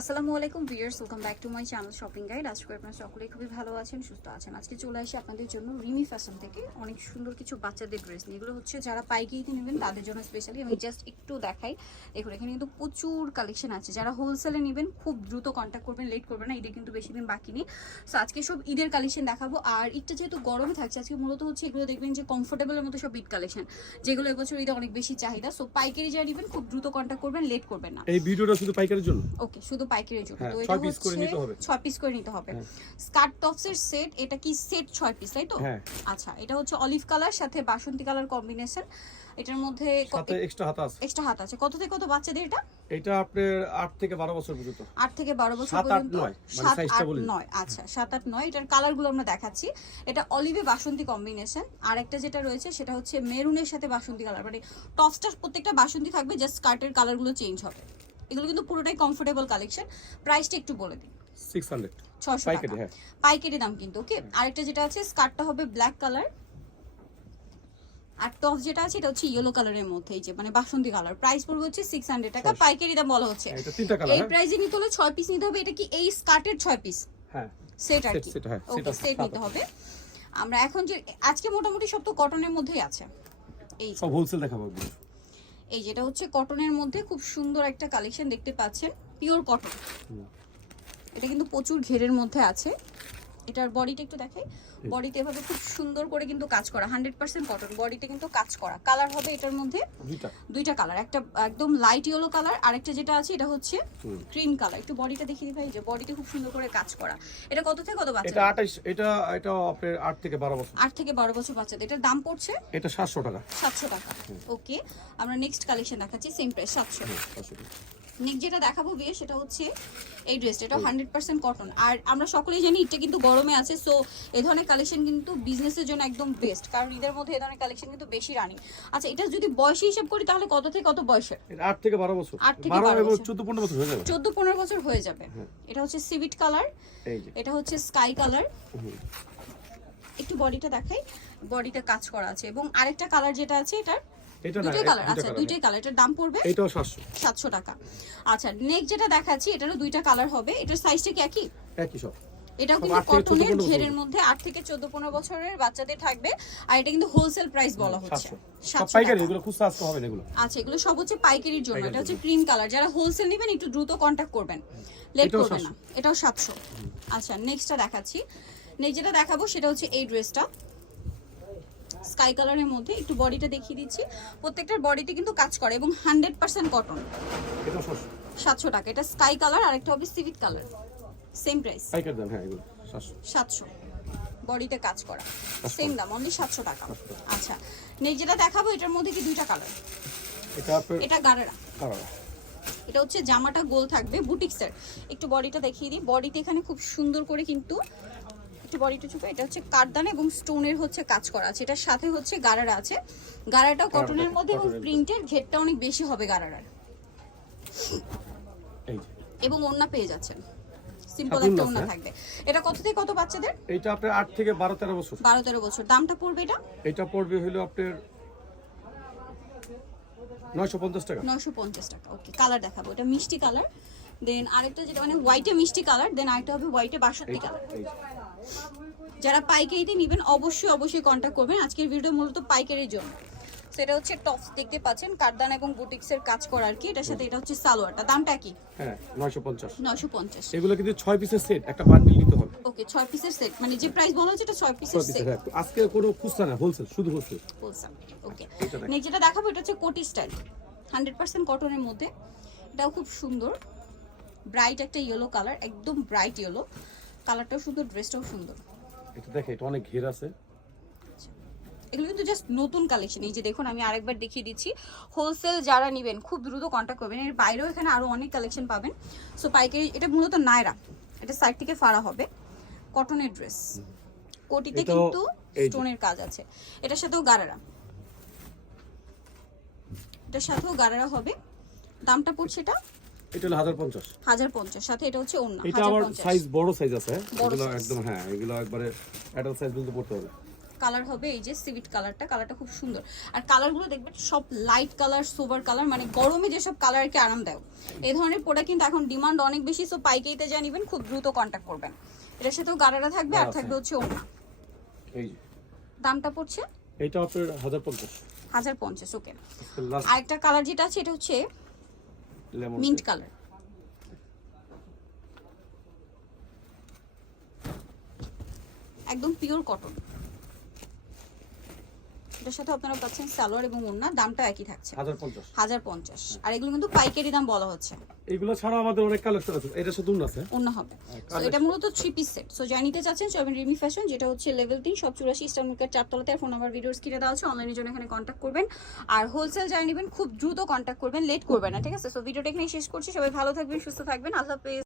আসসালামু আলাইকুম viewers welcome back to my channel shopping guide. আজকে আপনারা সকলেই খুবই ভালো আছেন সুস্থ আছেন। আজকে চলে আসি আপনাদের জন্য রিমি ফ্যাশন থেকে। অনেক সুন্দর কিছু বাচ্চাদের ড্রেস নিয়ে। এগুলো হচ্ছে যারা পাইকারিতে নেবেন তাদের জন্য স্পেশালি আমি জাস্ট একটু দেখাই। দেখুন এখানে কিন্তু প্রচুর কালেকশন আছে। যারা হোলসেলে নেবেন খুব দ্রুত কন্ট্যাক্ট করবেন লেট করবেন না ঈদের কিন্তু বেশি দিন বাকি নেই। সো আজকে সব ঈদের কালেকশন দেখাবো। আর ঈদটা যেহেতু গরমে থাকছে আজকে মূলত হচ্ছে এগুলো দেখবেন যে কমফোর্টেবলের মতো সব ঈদ কালেকশন যেগুলো এবছর ঈদে অনেক বেশি চাহিদা। সো পাইকারি যারা নেবেন খুব দ্রুত কন্ট্যাক্ট করবেন লেট করবেন না। এই ভিডিওটা শুধু পাইকারের জন্য? ওকে শুধু পাইকারির জন্য হ্যাঁ, তো এটা হচ্ছে নিতে হবে। ছয় পিস করে নিতে হবে। স্কার্ট টপস এর সেট এটা কি সেট ছয় পিস তাই তো? হ্যাঁ। আচ্ছা এটা হচ্ছে অলিভ কালার সাথে বাসন্তী কালার কম্বিনেশন এটার মধ্যে সাথে এক্সট্রা হাতা আছে। এক্সট্রা হাত আছে। কত থেকে কত বাচ্চাদের এটা? এটা আপনার আট থেকে বারো বছর পর্যন্ত। আট থেকে বারো বছর সাত, আট, পর্যন্ত? নয়, মানে সাত size টা আট বলে। দিন। নয় আচ্ছা সাত আট নয়। এটার কালারগুলো আমরা দেখাচ্ছি। এটা অলিভে বাসন্তী কম্বিনেশন আর একটা যেটা রয়েছে সেটা হচ্ছে মেরুনের সাথে বাসন্তী কালার মানে টপসটা প্রত্যেকটা বাসন্তী থাকবে জাস্ট স্কার্টের কালারগুলো চেঞ্জ হবে। এগুলো কিন্তু পুরোটাই কমফোর্টেবল কালেকশন প্রাইসটা একটু বলে দিন সিক্স হান্ড্রেড ছশো পাইকারি, টাকা। হ্যাঁ। পাইকারি দাম কিন্তু ওকে আরেকটা যেটা আছে স্কার্টটা হবে ব্ল্যাক কালার আর টপ যেটা আছে এটা হচ্ছে ইয়েলো কালারের মধ্যে এই যে মানে বাসন্তী কালার প্রাইস পড়বে হচ্ছে সিক্স হান্ড্রেড টাকা পাইকারি দাম বলা হচ্ছে। কালার এই হ্যাঁ। প্রাইসে নিতে হলে ছয় পিস নিতে হবে এটা কি এই স্কার্টের ছয় পিস হ্যাঁ। সেট আর কি। হ্যাঁ, ওকে set সেট নিতে হবে। আমরা এখন যে আজকে মোটামুটি সব তো কটনের মধ্যেই আছে। এই সব হোলসেল দেখাবো। এই যেটা হচ্ছে কটনের মধ্যে খুব সুন্দর একটা কালেকশন দেখতে পাচ্ছেন পিওর কটন এটা কিন্তু প্রচুর ঘেরের মধ্যে আছে। এটার বডিটা একটু দেখাই। বডিতে এভাবে খুব সুন্দর করে কিন্তু কাজ করা হান্ড্রেড পার্সেন্ট কটন বডিতে কিন্তু কাজ করা। কালার হবে এটার মধ্যে দুইটা। কালার একটা একদম লাইট ইয়েলো কালার আরেকটা যেটা আছে এটা হচ্ছে। ক্রিম কালার একটু বডিটা দেখিয়ে দিই ভাই যে বডিতে খুব সুন্দর করে কাজ করা। এটা কত থেকে কত বাচ্চা এটা বাচ্চা আঠাইশ এটা এটা আপনার আট থেকে বারো বছর। আট থেকে বারো বছর বাচ্চাদের। এটার দাম পড়ছে? এটা সাতশো টাকা। সাতশো টাকা। ওকে আমরা নেক্সট কালেকশন দেখাচ্ছি সেম প্রাইস সাতশো। হ্যাঁ, 700 টাকা। নেক্সট যেটা দেখাবো বিয়ে সেটা হচ্ছে এই ড্রেসটা এটা হান্ড্রেড পার্সেন্ট কটন আর আমরা সকলেই জানি এটা কিন্তু গরমে আছে সো এই ধরনের কালেকশন কিন্তু বিজনেসের জন্য একদম বেস্ট কারণ ঈদের মধ্যে এই ধরনের কালেকশন কিন্তু বেশি রানিং আচ্ছা এটা যদি বয়সী হিসাব করি তাহলে কত থেকে কত বয়সের? আট থেকে বারো বছর। আট থেকে বারো বছর। চোদ্দ পনেরো বছর হয়ে যাবে। চোদ্দ পনেরো বছর হয়ে যাবে। হ্যাঁ। এটা হচ্ছে সিভিট কালার এটা হচ্ছে স্কাই কালার একটু বডিটা দেখাই। বডিতে কাজ করা আছে। এবং আরেকটা কালার যেটা আছে এটার এটা- কালার আচ্ছা দুইটাই কালার এটার দাম পড়বে। এটাও টাকা। আচ্ছা নেক্সট যেটা দেখাচ্ছি এটারও দুইটা কালার হবে। এটার সাইজটা কি একই? একই সব। এটাও কিন্তু আট থেকে চোদ্দ কটনের ঘেরের মধ্যে আট থেকে চোদ্দ পনেরো বছরের বাচ্চাদের থাকবে। আর এটা কিন্তু হোলসেল প্রাইস বলা হচ্ছে। সাতশো। সব সাতশো পাইকারি এগুলো খুচরা আজকে হবে এগুলো? আচ্ছা এগুলো সব হচ্ছে পাইকারির জন্য। এটা হচ্ছে ক্রিম কালার যারা হোলসেল নেবেন একটু দ্রুত কন্ট্যাক্ট করবেন। লেট করবেন না। এটাও সাতশো। আচ্ছা নেক্সটটা দেখাচ্ছি। নেক্সট যেটা দেখাবো সেটা হচ্ছে এই ড্রেসটা স্কাই কালারের মধ্যে একটু বডিটা দেখিয়ে দিচ্ছি। প্রত্যেকটার বডিতে কিন্তু কাজ করে এবং হান্ড্রেড পার্সেন্ট কটন। সাতশো। টাকা। এটা স্কাই কালার আর একটা হবে সিভিট কালার। Same price. হ্যাঁ সাতশো। বডিতে কাজ করা। সেম দাম অনলি সাতশো টাকা। আচ্ছা নেক্সট যেটা দেখাবো এটার মধ্যে কি দুইটা কালার? এটা গাড়েরা এটা হচ্ছে জামাটা গোল থাকবে বুটিক্সের। একটু বডিটা দেখিয়ে দিই। বডিতে এখানে খুব সুন্দর করে কিন্তু একটু বডিটা চুপে এটা হচ্ছে কাঠদান এবং স্টোনের হচ্ছে কাজ করা আছে। এটার সাথে হচ্ছে গারারা আছে। গারাটা কটনের মধ্যে এবং প্রিন্টের ঘেরটা অনেক বেশি হবে গারারার। এবং ওন্না পেয়ে যাচ্ছেন। সিম্পল সাথে একটা ওন্না থাকবে। এটা কত থেকে কত বাচ্চাদের? আপনার থেকে বছর। দামটা পড়বে এটা? এটা পড়বে হলো আপনার টাকা। ওকে কালার দেখাবো। এটা মিষ্টি কালার দেন আরেকটা যেটা মানে হোয়াইটে মিষ্টি কালার দেন আরেকটা হবে হোয়াইটে বাসন্তী কালার। যারা পাইকারিতে নেবেন অবশ্যই অবশ্যই কন্ট্যাক্ট করবেন। আজকের ভিডিও মূলত পাইকারির জন্য। সেটা হচ্ছে টপস দেখতে পাচ্ছেন কারদান এবং বুটিক্সের কাজ করা আর কি। এটার সাথে এটা হচ্ছে সালোয়ারটা। দামটা কি? হ্যাঁ নয়শো পঞ্চাশ। নশো পঞ্চাশ। এগুলো কিন্তু ছয় পিসের সেট একটা বান্ডিল নিতে হবে। ওকে ছয় পিসের সেট মানে যে প্রাইস বলা হচ্ছে এটা ছয় পিসের ছয় পিসের সেট আজকে কোনো খুচরা না হোলসেল শুধু হোলসেল বলসাম ওকে নেক্সট যেটা দেখাবো এটা হচ্ছে কোটি স্টাইল। হান্ড্রেড পার্সেন্ট কটনের মধ্যে। এটাও খুব সুন্দর। ব্রাইট একটা ইয়েলো কালার একদম ব্রাইট ইয়েলো কালারটাও সুন্দর ড্রেসটাও সুন্দর। এটা দেখে এটা অনেক ঘের আছে। এগুলো কিন্তু জাস্ট নতুন কালেকশন এই যে দেখুন আমি আরেকবার দেখিয়ে দিচ্ছি। হোলসেল যারা নেবেন খুব দ্রুত কন্ট্যাক্ট করবেন। এর বাইরেও এখানে আরও অনেক কালেকশন পাবেন। সো পাইকারি এটা মূলত নায়রা। এটা সাইড থেকে ফাড়া হবে। কটনের ড্রেস কোটিতে কিন্তু স্টোনের কাজ আছে। এটার সাথেও গারারা। এটার সাথেও গারারা হবে। দামটা পড়ছে এটা এটা হলো সাথে এটা হচ্ছে অন্য এটা আবার সাইজ বড় সাইজ আছে হ্যাঁ? এগুলো একদম হ্যাঁ এগুলো একবারে অ্যাডাল্ট সাইজ পর্যন্ত পড়তে হবে। কালার হবে এই যে সিভিট কালারটা কালারটা খুব সুন্দর। আর কালারগুলো দেখবেন সব লাইট কালার সোভার কালার মানে গরমে যেসব কালারকে আরাম দেয় এই ধরনের প্রোডাক্ট কিন্তু এখন ডিমান্ড অনেক বেশি সো পাইকারিতে যা নেবেন খুব দ্রুত কন্ট্যাক্ট করবেন। এটার সাথেও গাড়ারা থাকবে আর থাকবে হচ্ছে ওনা এই দামটা পড়ছে? এইটা আপনার হাজার পঞ্চাশ। হাজার পঞ্চাশ ওকে লাস্ট আরেকটা কালার যেটা আছে এটা হচ্ছে মিন্ট কালার। একদম পিওর কটন এটার সাথে আপনারা পাচ্ছেন সালোয়ার এবং ওড়না দামটা একই থাকছে। হাজার পঞ্চাশ। আর এগুলো কিন্তু পাইকারি দাম বলা হচ্ছে। এগুলো ছাড়া আমাদের অনেক কালেকশন আছে। সাথে উন্নত আছে? অন্য হবে। তো এটা মূলত থ্রি পিস সেট সো যাই নিতে চাচ্ছেন সবেন রিমি ফ্যাশন যেটা হচ্ছে লেভেল তিন সব চুরাশি ইস্টার মার্কেট চারতলাতে আর ফোন নাম্বার ভিডিওস কিনে দেওয়া আছে। অনলাইনের জন্য এখানে কন্ট্যাক্ট করবেন। আর হোলসেল যাই নেবেন খুব দ্রুত কন্ট্যাক্ট করবেন লেট করবেন না ঠিক আছে? সো ভিডিওটা এখানে শেষ করছি। সবাই ভালো থাকবেন সুস্থ থাকবেন। আল্লাহ হাফেজ।